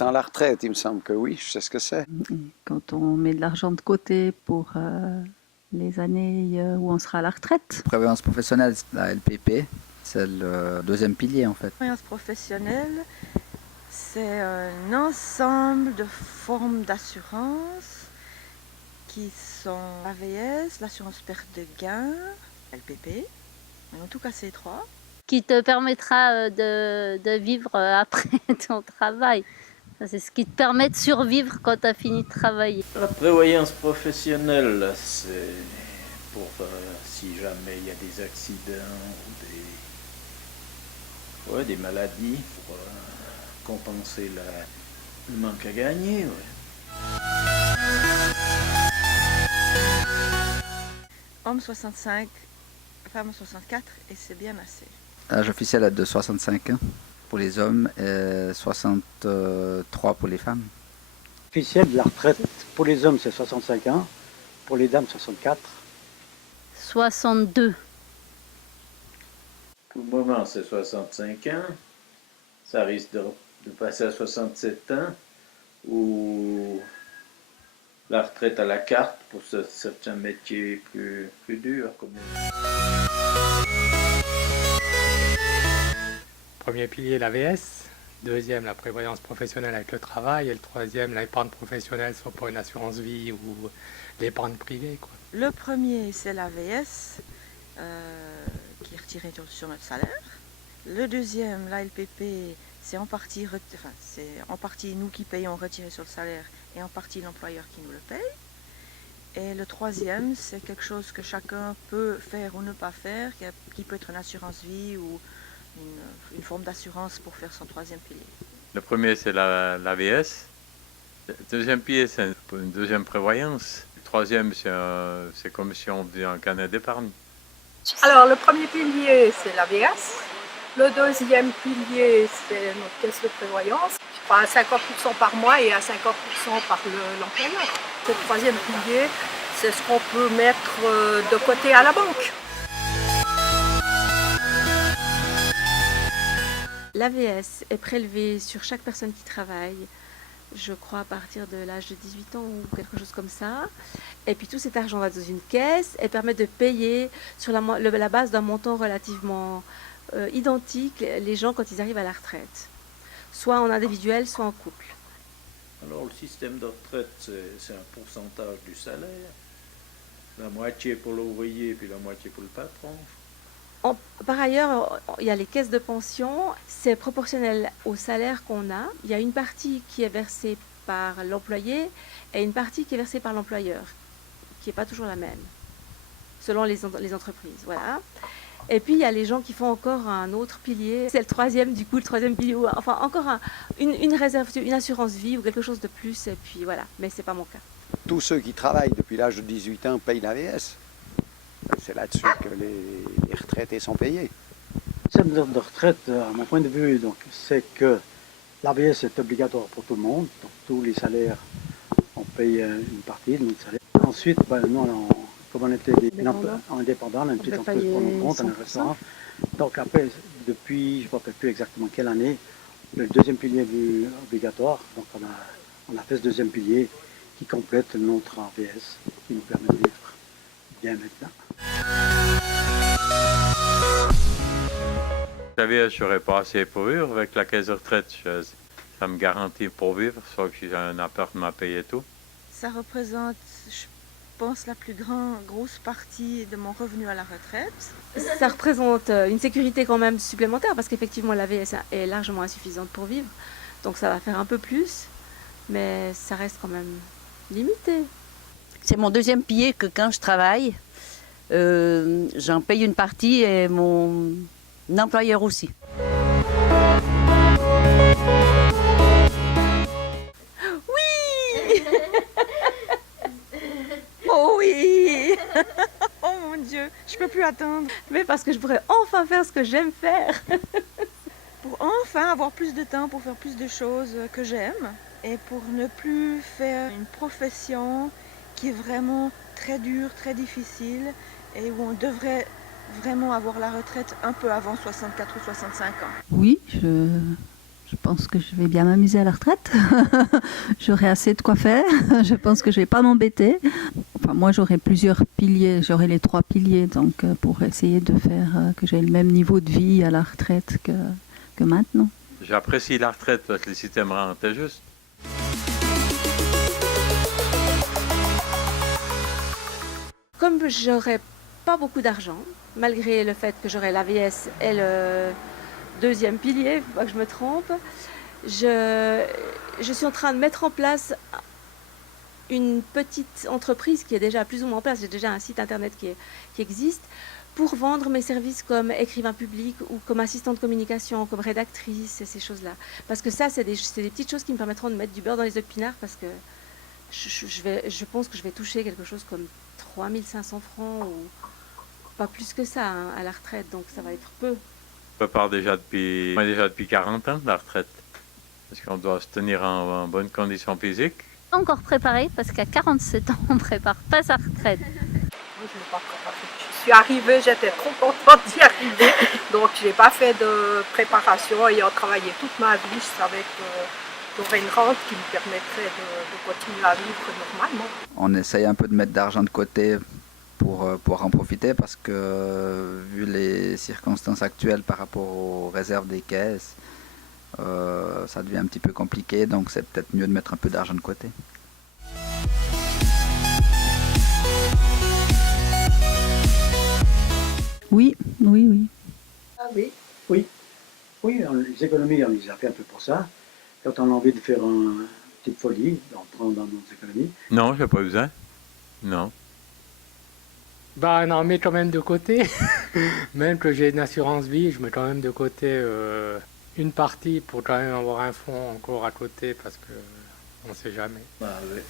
mettant à la retraite, il me semble que oui, je sais ce que c'est. Quand on met de l'argent de côté pour les années où on sera à la retraite. Prévoyance professionnelle, la LPP, c'est le deuxième pilier en fait. Prévoyance professionnelle, c'est un ensemble de formes d'assurance qui sont l'AVS, l'assurance perte de gain, LPP, en tout cas ces trois. Qui te permettra de vivre après ton travail. C'est ce qui te permet de survivre quand tu as fini de travailler. La prévoyance professionnelle, c'est pour si jamais il y a des accidents ou des maladies, pour compenser le manque à gagner. Homme 65, femme 64 et c'est bien assez. L'âge officiel est de 65 ans pour les hommes et 63 pour les femmes. Officiel de la retraite pour les hommes c'est 65 ans, pour les dames 64. 62. Pour le moment, c'est 65 ans. Ça risque de passer à 67 ans ou la retraite à la carte pour certains métiers plus durs. Comme... Premier pilier, l'AVS. Deuxième, la prévoyance professionnelle avec le travail. Et le troisième, l'épargne professionnelle, soit pour une assurance vie ou l'épargne privée, quoi. Le premier, c'est l'AVS, qui est retiré sur notre salaire. Le deuxième, l'ALPP, c'est en partie nous qui payons retiré sur le salaire et en partie l'employeur qui nous le paye. Et le troisième, c'est quelque chose que chacun peut faire ou ne pas faire, qui peut être une assurance vie ou une forme d'assurance pour faire son troisième pilier. Le premier, c'est l'AVS. Le deuxième pilier, c'est une deuxième prévoyance. Le troisième, c'est comme si on faisait un carnet d'épargne. Alors, le premier pilier, c'est l'AVS. Le deuxième pilier, c'est notre caisse de prévoyance, à 50% par mois et à 50% par l'employeur. Le troisième pilier, c'est ce qu'on peut mettre de côté à la banque. L'AVS est prélevé sur chaque personne qui travaille, je crois à partir de l'âge de 18 ans ou quelque chose comme ça. Et puis tout cet argent va dans une caisse et permet de payer sur la base d'un montant relativement identique les gens quand ils arrivent à la retraite, soit en individuel, soit en couple. Alors le système de retraite, c'est un pourcentage du salaire, la moitié pour l'ouvrier puis la moitié pour le patron. Par ailleurs, il y a les caisses de pension, c'est proportionnel au salaire qu'on a. Il y a une partie qui est versée par l'employé et une partie qui est versée par l'employeur, qui n'est pas toujours la même, selon les entreprises. Voilà. Et puis il y a les gens qui font encore un autre pilier, c'est le troisième pilier, enfin encore une réserve, une assurance vie ou quelque chose de plus, et puis voilà, mais c'est pas mon cas. Tous ceux qui travaillent depuis l'âge de 18 ans payent l'AVS. C'est là-dessus que les retraités sont payés. Le système de retraite, à mon point de vue, donc, c'est que l'AVS est obligatoire pour tout le monde. Donc tous les salaires, on paye une partie de notre salaire. Ensuite, nous, comme on était indépendants, on a une petite entreprise pour nos comptes, on a un restaurant. Donc après, depuis, je ne me rappelle plus exactement quelle année, le deuxième pilier est obligatoire. Donc on a fait ce deuxième pilier qui complète notre AVS, qui nous permet de vivre bien maintenant. Vous savez, je n'aurais pas assez pour vivre avec la caisse de retraite. Ça me garantit pour vivre, soit que j'ai un appartement à payer et tout. Ça représente, je pense, la plus grosse partie de mon revenu à la retraite. Ça représente une sécurité quand même supplémentaire parce qu'effectivement l'AVS est largement insuffisante pour vivre. Donc ça va faire un peu plus, mais ça reste quand même limité. C'est mon deuxième pilier que quand je travaille, j'en paye une partie et mon employeur aussi. Oui. Oh oui. Oh mon Dieu, je peux plus attendre. Mais parce que je pourrais enfin faire ce que j'aime faire. Pour enfin avoir plus de temps pour faire plus de choses que j'aime et pour ne plus faire une profession qui est vraiment très dure, très difficile et où on devrait vraiment avoir la retraite un peu avant 64 ou 65 ans. Oui, Je pense que je vais bien m'amuser à la retraite. J'aurai assez de quoi faire. Je pense que je ne vais pas m'embêter. Enfin, moi, j'aurai plusieurs piliers. J'aurai les 3 piliers donc, pour essayer de faire que j'ai le même niveau de vie à la retraite que maintenant. J'apprécie la retraite parce que le système rend juste. Comme j'aurais pas beaucoup d'argent, malgré le fait que j'aurai l'AVS et le 2e pilier, il ne faut pas que je me trompe, je suis en train de mettre en place une petite entreprise qui est déjà plus ou moins en place. J'ai déjà un site internet qui existe pour vendre mes services comme écrivain public ou comme assistante de communication, comme rédactrice et ces choses-là. Parce que ça, c'est des petites choses qui me permettront de mettre du beurre dans les épinards parce que je pense que je vais toucher quelque chose comme 3500 francs ou pas plus que ça hein, à la retraite, donc ça va être peu. On prépare déjà depuis 40 ans la retraite, parce qu'on doit se tenir en bonne condition physique. Encore préparé parce qu'à 47 ans, on ne prépare pas sa retraite. Je l'ai pas préparé. Je suis arrivée, j'étais trop contente d'y arriver, donc je n'ai pas fait de préparation. Ayant travaillé toute ma vie, je savais que j'aurais une rente qui me permettrait de continuer à vivre normalement. On essaye un peu de mettre d'argent de côté pour pouvoir en profiter parce que vu les circonstances actuelles par rapport aux réserves des caisses, ça devient un petit peu compliqué, donc c'est peut-être mieux de mettre un peu d'argent de côté. Oui. Ah oui. Oui, les économies, on les a fait un peu pour ça. Quand on a envie de faire une petite folie, on prend dans nos économies. Non, j'ai pas besoin. Non. Bah, on en met quand même de côté. Même que j'ai une assurance vie, je mets quand même de côté une partie pour quand même avoir un fonds encore à côté parce que on sait jamais. Avec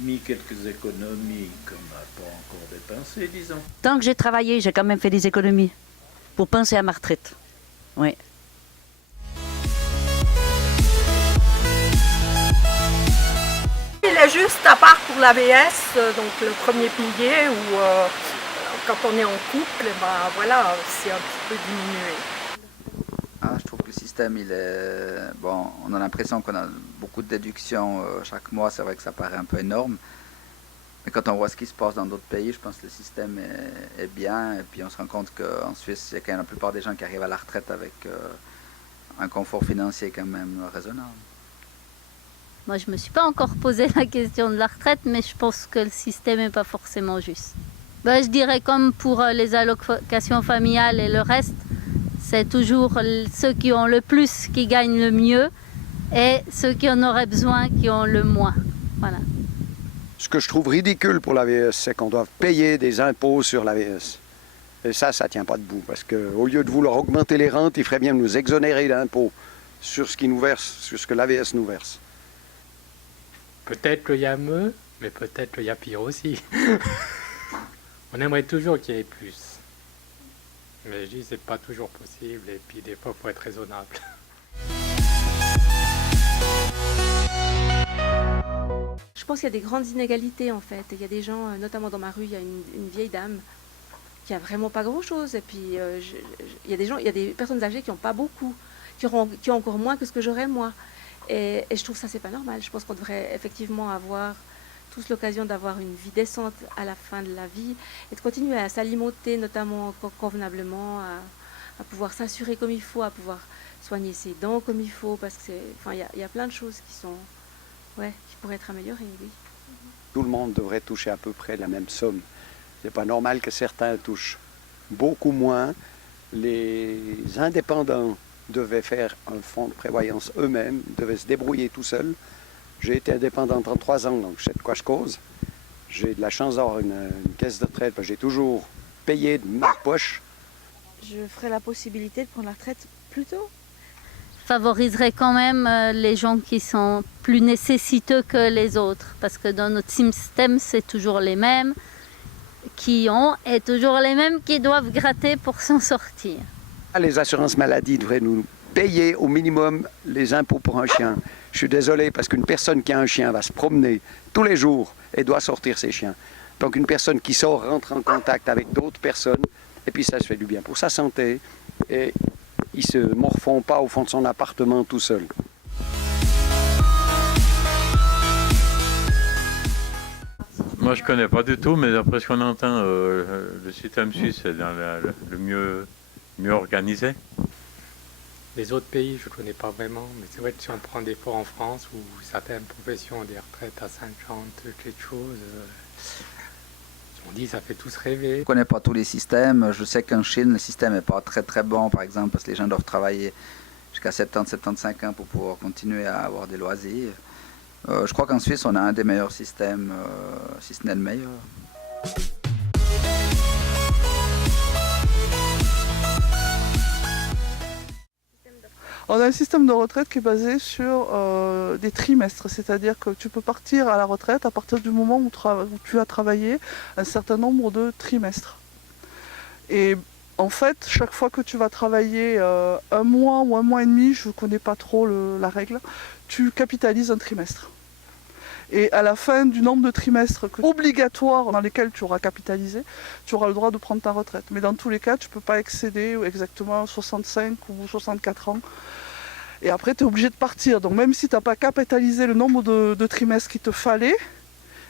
mis quelques économies qu'on n'a pas encore dépensées, disons. Tant que j'ai travaillé, j'ai quand même fait des économies pour penser à ma retraite. Oui. Il est juste à part pour l'AVS, donc le premier pilier où quand on est en couple, ben voilà, c'est un petit peu diminué. Je trouve que le système, il est... Bon, on a l'impression qu'on a beaucoup de déductions chaque mois, c'est vrai que ça paraît un peu énorme. Mais quand on voit ce qui se passe dans d'autres pays, je pense que le système est bien. Et puis on se rend compte qu'en Suisse, il y a quand même la plupart des gens qui arrivent à la retraite avec un confort financier quand même raisonnable. Moi, je ne me suis pas encore posé la question de la retraite, mais je pense que le système n'est pas forcément juste. Ben, je dirais comme pour les allocations familiales et le reste, c'est toujours ceux qui ont le plus qui gagnent le mieux et ceux qui en auraient besoin qui ont le moins. Voilà. Ce que je trouve ridicule pour l'AVS, c'est qu'on doit payer des impôts sur l'AVS. Et ça ne tient pas debout, parce qu'au lieu de vouloir augmenter les rentes, il ferait bien nous exonérer d'impôts sur ce qu'ils nous versent, sur ce que l'AVS nous verse. Peut-être qu'il y a mieux, mais peut-être qu'il y a pire aussi. On aimerait toujours qu'il y ait plus. Mais je dis, c'est pas toujours possible, et puis des fois, il faut être raisonnable. Je pense qu'il y a des grandes inégalités en fait. Il y a des gens, notamment dans ma rue, il y a une vieille dame qui a vraiment pas grand-chose. Et puis il y a des personnes âgées qui n'ont pas beaucoup, qui ont encore moins que ce que j'aurais moi. Et je trouve ça c'est pas normal. Je pense qu'on devrait effectivement avoir tous l'occasion d'avoir une vie décente à la fin de la vie et de continuer à s'alimenter, notamment convenablement, à pouvoir s'assurer comme il faut, à pouvoir soigner ses dents comme il faut, parce que il y a plein de choses qui sont, qui pourraient être améliorées, oui. Tout le monde devrait toucher à peu près la même somme. C'est pas normal que certains touchent beaucoup moins. Les indépendants devaient faire un fonds de prévoyance eux-mêmes, devaient se débrouiller tout seuls. J'ai été indépendant 33 ans, donc je sais de quoi je cause. J'ai de la chance d'avoir une caisse de retraite, j'ai toujours payé de ma poche. Je ferai la possibilité de prendre la retraite plus tôt. Favoriserait quand même les gens qui sont plus nécessiteux que les autres, parce que dans notre système, c'est toujours les mêmes qui ont et toujours les mêmes qui doivent gratter pour s'en sortir. Les assurances maladie devraient nous payer au minimum les impôts pour un chien. Je suis désolé parce qu'une personne qui a un chien va se promener tous les jours et doit sortir ses chiens. Donc une personne qui sort rentre en contact avec d'autres personnes et puis ça se fait du bien pour sa santé et ne se morfond pas au fond de son appartement tout seul. Moi, je connais pas du tout, mais d'après ce qu'on entend, le système suisse est dans le mieux organisé. Les autres pays, je ne connais pas vraiment, mais c'est vrai que si on prend des fois en France, où certaines professions ont des retraites à 50, quelque chose, on dit ça fait tous rêver. Je ne connais pas tous les systèmes. Je sais qu'en Chine, le système n'est pas très très bon, par exemple, parce que les gens doivent travailler jusqu'à 70, 75 ans pour pouvoir continuer à avoir des loisirs. Je crois qu'en Suisse, on a un des meilleurs systèmes, si ce n'est le meilleur. On a un système de retraite qui est basé sur des trimestres, c'est-à-dire que tu peux partir à la retraite à partir du moment où tu as travaillé un certain nombre de trimestres. Et en fait, chaque fois que tu vas travailler un mois ou un mois et demi, je ne connais pas trop la règle, tu capitalises un trimestre. Et à la fin du nombre de trimestres obligatoires dans lesquels tu auras capitalisé, tu auras le droit de prendre ta retraite. Mais dans tous les cas, tu ne peux pas excéder exactement 65 ou 64 ans. Et après, tu es obligé de partir. Donc même si tu n'as pas capitalisé le nombre de trimestres qu'il te fallait,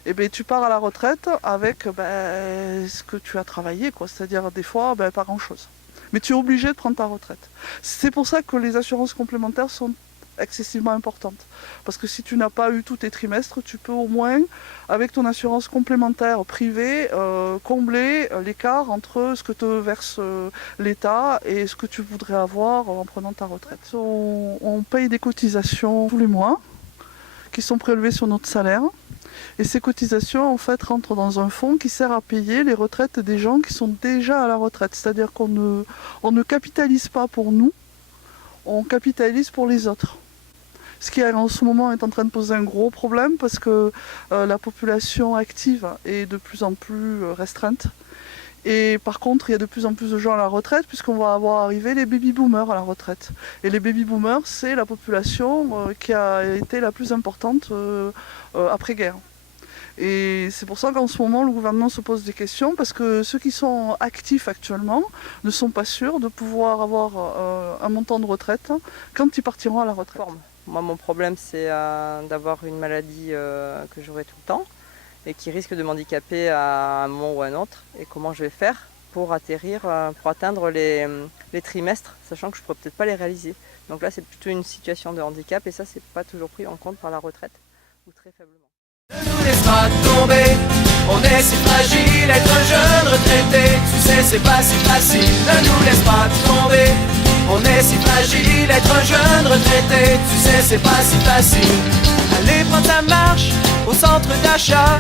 eh bien, tu pars à la retraite avec ce que tu as travaillé, quoi. C'est-à-dire des fois pas grand-chose. Mais tu es obligé de prendre ta retraite. C'est pour ça que les assurances complémentaires sont excessivement importante. Parce que si tu n'as pas eu tous tes trimestres, tu peux au moins, avec ton assurance complémentaire privée, combler l'écart entre ce que te verse l'État et ce que tu voudrais avoir en prenant ta retraite. On paye des cotisations tous les mois qui sont prélevées sur notre salaire. Et ces cotisations, en fait, rentrent dans un fonds qui sert à payer les retraites des gens qui sont déjà à la retraite. C'est-à-dire qu'on ne capitalise pas pour nous, on capitalise pour les autres. Ce qui en ce moment est en train de poser un gros problème parce que la population active est de plus en plus restreinte. Et par contre, il y a de plus en plus de gens à la retraite puisqu'on va avoir arrivé les baby-boomers à la retraite. Et les baby-boomers, c'est la population qui a été la plus importante après-guerre. Et c'est pour ça qu'en ce moment, le gouvernement se pose des questions parce que ceux qui sont actifs actuellement ne sont pas sûrs de pouvoir avoir un montant de retraite quand ils partiront à la retraite. Moi, mon problème, c'est d'avoir une maladie que j'aurai tout le temps et qui risque de m'handicaper à un moment ou à un autre. Et comment je vais faire pour atteindre les trimestres, sachant que je ne pourrais peut-être pas les réaliser. Donc là, c'est plutôt une situation de handicap et ça, c'est pas toujours pris en compte par la retraite, ou très faiblement. Ne nous laisse pas tomber, on est si fragile, être jeune retraité, tu sais c'est pas si facile. Ne nous laisse pas tomber, on est si fragile, être jeune retraité, tu sais c'est pas si facile. Allez prendre ta marche au centre d'achat,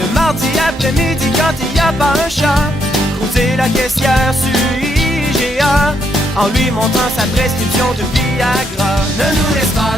le mardi après-midi quand il n'y a pas un chat. Croiser la caissière sur IGA, en lui montrant sa prescription de Viagra. Ne nous laisse pas